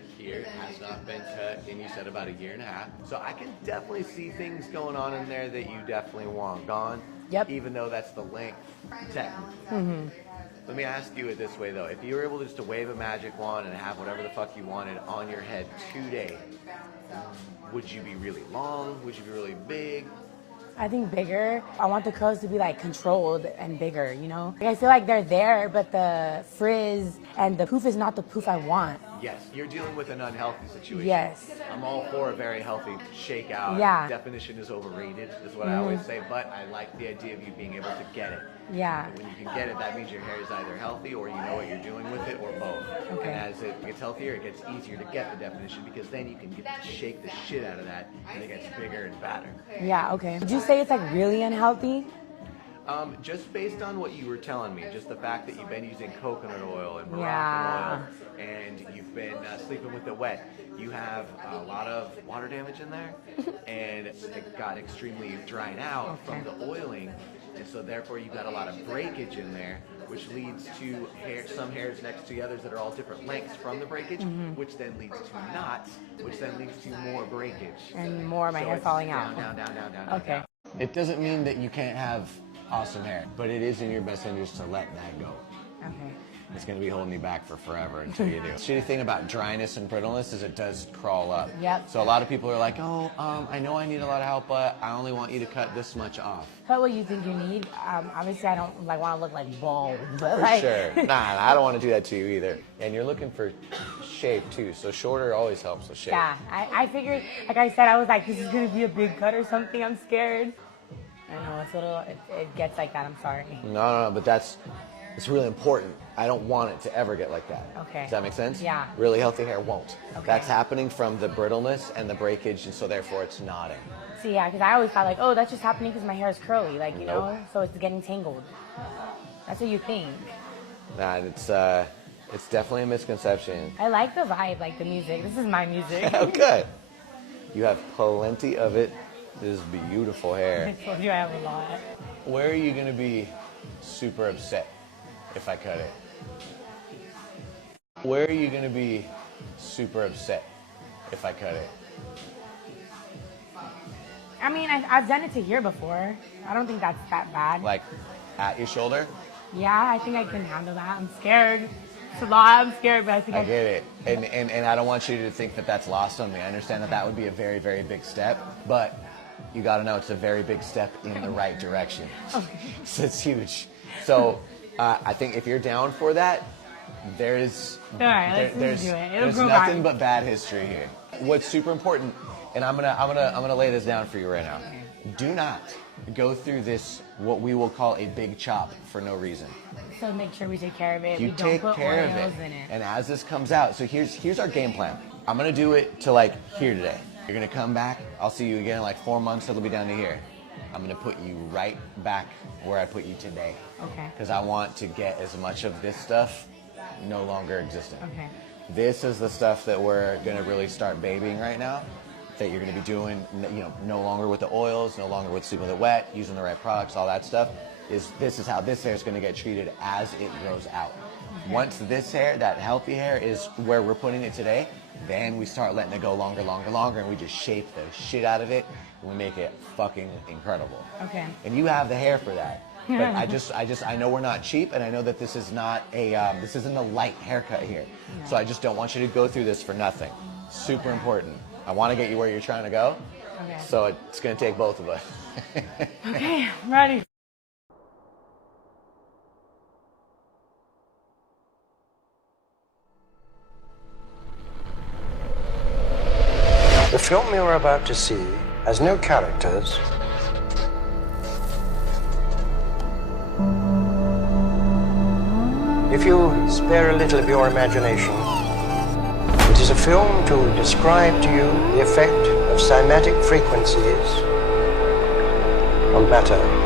like here. It has not been cut in, you said, about a year and a half. So I can definitely see things going on in there that you definitely want gone. Yep. Even though that's the length, technically. Let me ask you it this way, though. If you were able just to wave a magic wand and have whatever the fuck you wanted on your head today, would you be really long? Would you be really big? I think bigger. I want the curls to be like controlled and bigger, you know? Like, I feel like they're there, but the frizz and the poof is not the poof I want. Yes, you're dealing with an unhealthy situation. Yes. I'm all for a very healthy shakeout. Yeah. Definition is overrated, is what I always say, but I like the idea of you being able to get it. Yeah. And when you can get it, that means your hair is either healthy or you know what you're doing with it, or both. Okay. And as it gets healthier, it gets easier to get the definition, because then you can get to shake the shit out of that and it gets bigger and fatter. Yeah, okay. Would you say it's like really unhealthy? Just based on what you were telling me, just the fact that you've been using coconut oil and Moroccan oil, and you've been sleeping with it wet, you have a lot of water damage in there, and it got extremely dried out from the oiling, and so therefore you've got a lot of breakage in there, which leads to some hairs next to the others that are all different lengths from the breakage, which then leads to knots, which then leads to more breakage. And more of my hair falling out. Down. Okay. It doesn't mean that you can't have awesome hair, but it is in your best interest to let that go. Okay. It's going to be holding you back for forever until you do. The shitty thing about dryness and brittleness is it does crawl up. Yep. So a lot of people are like, oh, I know I need a lot of help, but I only want you to cut this much off. Cut what you think you need. Obviously, I don't like want to look like bald, but For like. sure. Nah, I don't want to do that to you either. And you're looking for shape too, so shorter always helps with shape. Yeah, I figured, like I said, I was like, this is going to be a big cut or something. I'm scared. I know, it's a little, it gets like that. I'm sorry. No, but it's really important. I don't want it to ever get like that. Okay. Does that make sense? Yeah. Really healthy hair won't. Okay. That's happening from the brittleness and the breakage, and so therefore it's knotting. See, yeah, because I always thought like, oh, that's just happening because my hair is curly, like, you know, so it's getting tangled. That's what you think. Nah, it's definitely a misconception. I like the vibe, like the music. This is my music. Okay. You have plenty of it. This is beautiful hair. I told you I have a lot. Where are you going to be super upset if I cut it? Where are you going to be super upset if I cut it? I mean, I've done it to here before. I don't think that's that bad. Like at your shoulder? Yeah, I think I can handle that. I'm scared. It's a lot. I'm scared, but I think I get it. And I don't want you to think that that's lost on me. I understand that would be a very, very big step, but you got to know it's a very big step in the right direction. Okay. So it's huge. So I think if you're down for that, there's nothing but bad history here. What's super important, and I'm gonna lay this down for you right now. Do not go through this, what we will call a big chop, for no reason. So make sure we take care of it. You we don't take put care of oils it. in it. And as this comes out, so here's our game plan. I'm gonna do it to like here today. You're gonna come back. I'll see you again in like 4 months. It'll be down to here. I'm gonna put you right back where I put you today. Okay. Because I want to get as much of this stuff no longer existent. Okay. This is the stuff that we're gonna really start babying right now. That you're gonna be doing, you know, no longer with the oils, no longer with sleeping with it wet, using the right products, all that stuff. This is how this hair is gonna get treated as it grows out. Okay. Once this hair, that healthy hair, is where we're putting it today, then we start letting it go longer, and we just shape the shit out of it, and we make it fucking incredible. Okay. And you have the hair for that. But I know we're not cheap, and I know that this is not this isn't a light haircut here. No. So I just don't want you to go through this for nothing. Super important. I want to get you where you're trying to go. Okay. So it's going to take both of us. Okay, I'm ready. The film you're about to see has no characters. If you spare a little of your imagination, it is a film to describe to you the effect of cymatic frequencies on matter.